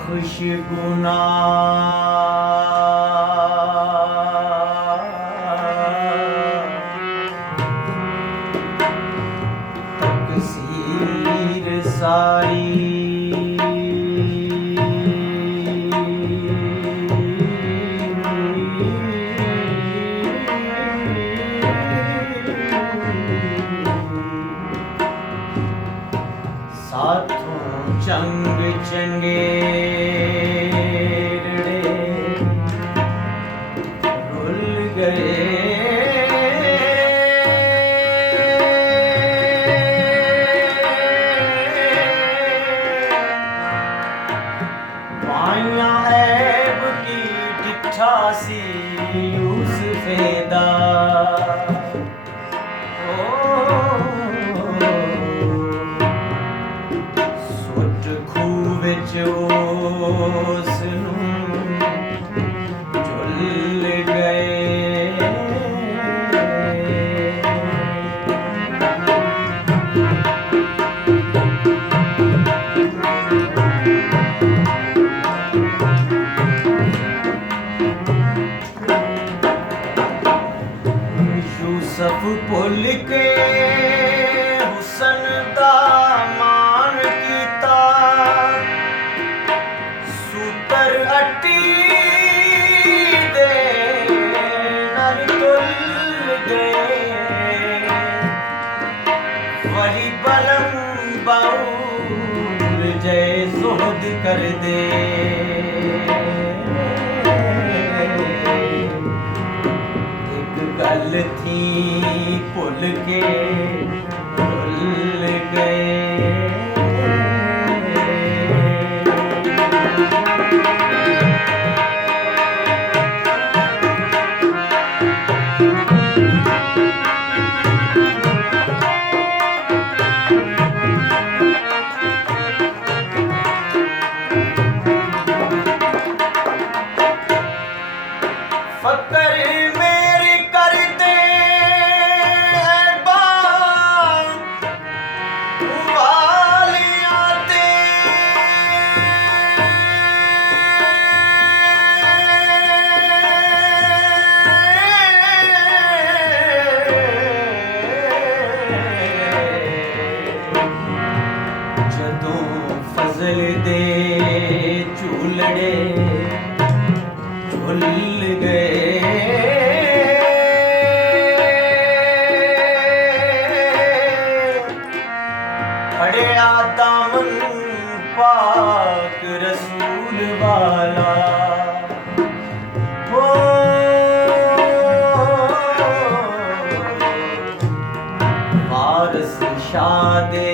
खुशगुना तकसीर सारी साथों चंग चंगेरड़े रुल गए माया ऐब की डिठासी यूसुफेदा उसनू झुल गए यूसुफ भुल के हुसन दा मान कीता सूतर अटी दे नल तुल गए वही बलम बाउल जय जोहद कर दे एक गल थी भुल के भुल गए फकर मेरी कर दे वालियां ते जदों फजल दे झूलड़े झुल गए खड़िया दामन पाक रसूल वाला हो वारस शादे